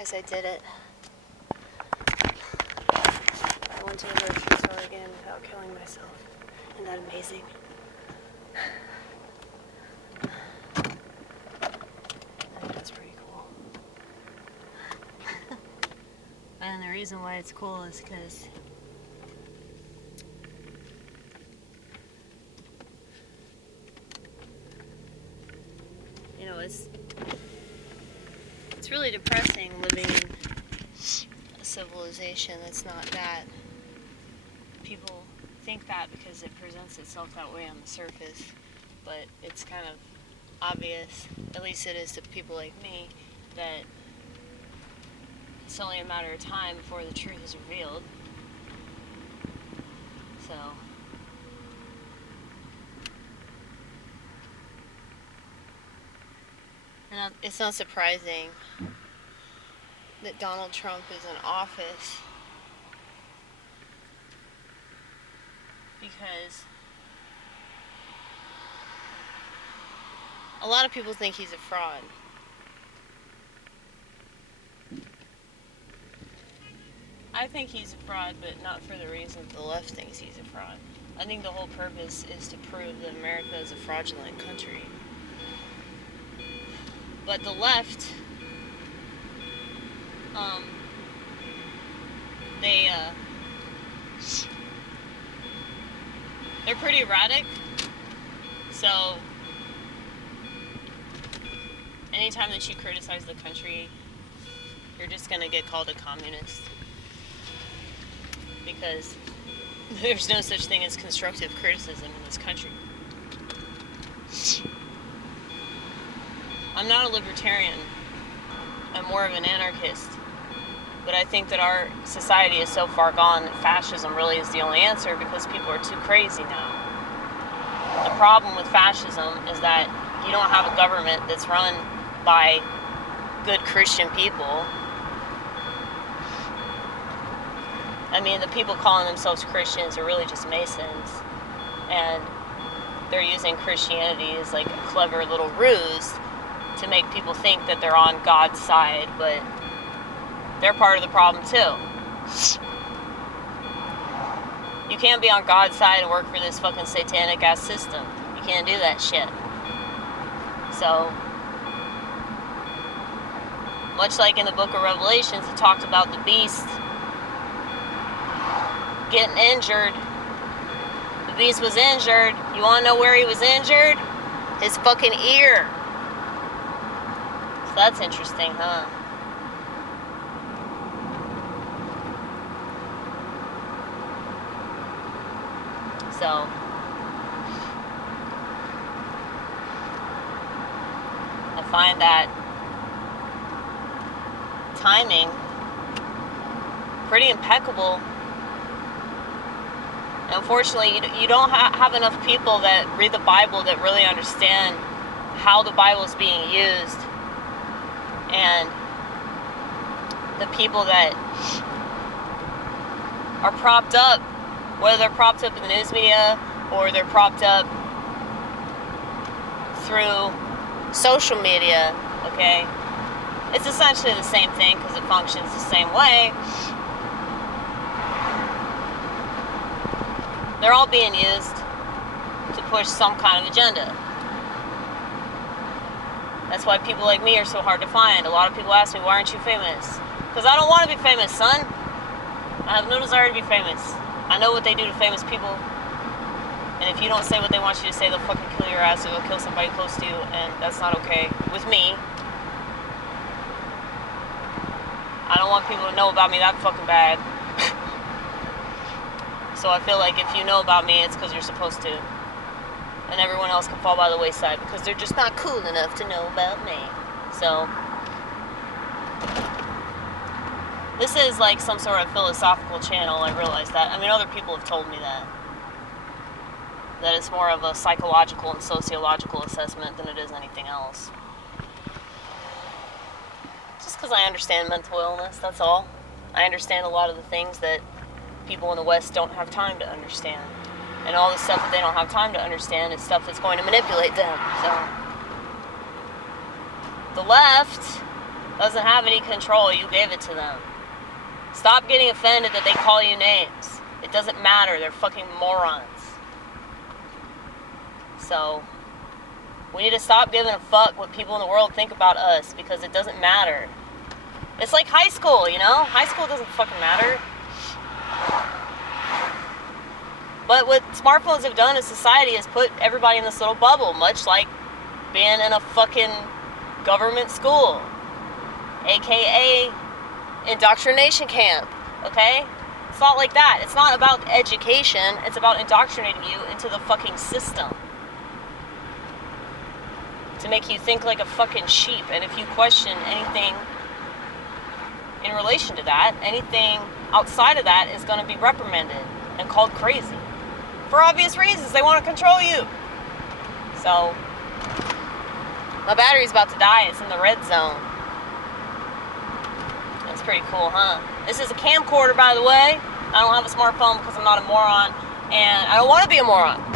Guys, I did it. I went to the grocery store again without killing myself. Isn't that amazing? I think that's pretty cool. And the reason why it's cool is because it's really depressing living in a civilization that's not that. People think that because it presents itself that way on the surface, but it's kind of obvious, at least it is to people like me, that it's only a matter of time before the truth is revealed. So and it's not surprising that Donald Trump is in office, because a lot of people think he's a fraud. I think he's a fraud, but not for the reason the left thinks he's a fraud. I think the whole purpose is to prove that America is a fraudulent country. But the left, they're pretty erratic. So anytime that you criticize the country, you're just gonna get called a communist. Because there's no such thing as constructive criticism in this country. I'm not a libertarian. I'm more of an anarchist. But I think that our society is so far gone that fascism really is the only answer, because people are too crazy now. The problem with fascism is that you don't have a government that's run by good Christian people. I mean, the people calling themselves Christians are really just Masons, and they're using Christianity as like a clever little ruse to make people think that they're on God's side, but they're part of the problem too. You can't be on God's side and work for this fucking satanic ass system. You can't do that shit. So, much like in the book of Revelations, it talked about the beast getting injured. The beast was injured. You want to know where he was injured? His fucking ear. So that's interesting, huh? So I find that timing pretty impeccable. Unfortunately, you don't have enough people that read the Bible that really understand how the Bible is being used. And the people that are propped up, whether they're propped up in the news media or they're propped up through social media, okay? It's essentially the same thing because it functions the same way. They're all being used to push some kind of agenda. That's why people like me are so hard to find. A lot of people ask me, why aren't you famous? Because I don't want to be famous, son. I have no desire to be famous. I know what they do to famous people. And if you don't say what they want you to say, they'll fucking kill your ass, or they'll kill somebody close to you, and that's not okay with me. I don't want people to know about me that fucking bad. So I feel like if you know about me, it's because you're supposed to. And everyone else can fall by the wayside because they're just not cool enough to know about me. So this is like some sort of philosophical channel, I realize that. I mean, other people have told me that. That it's more of a psychological and sociological assessment than it is anything else. Just because I understand mental illness, that's all. I understand a lot of the things that people in the West don't have time to understand. And all the stuff that they don't have time to understand is stuff that's going to manipulate them. So the left doesn't have any control. You gave it to them. Stop getting offended that they call you names. It doesn't matter. They're fucking morons. So, we need to stop giving a fuck what people in the world think about us, because it doesn't matter. It's like high school, you know? High school doesn't fucking matter. But what smartphones have done in society is put everybody in this little bubble, much like being in a fucking government school, aka indoctrination camp, okay? It's not like that. It's not about education. It's about indoctrinating you into the fucking system to make you think like a fucking sheep. And if you question anything in relation to that, anything outside of that is going to be reprimanded and called crazy. For obvious reasons. They want to control you. So, my battery's about to die. It's in the red zone. That's pretty cool, huh? This is a camcorder, by the way. I don't have a smartphone because I'm not a moron. And I don't want to be a moron.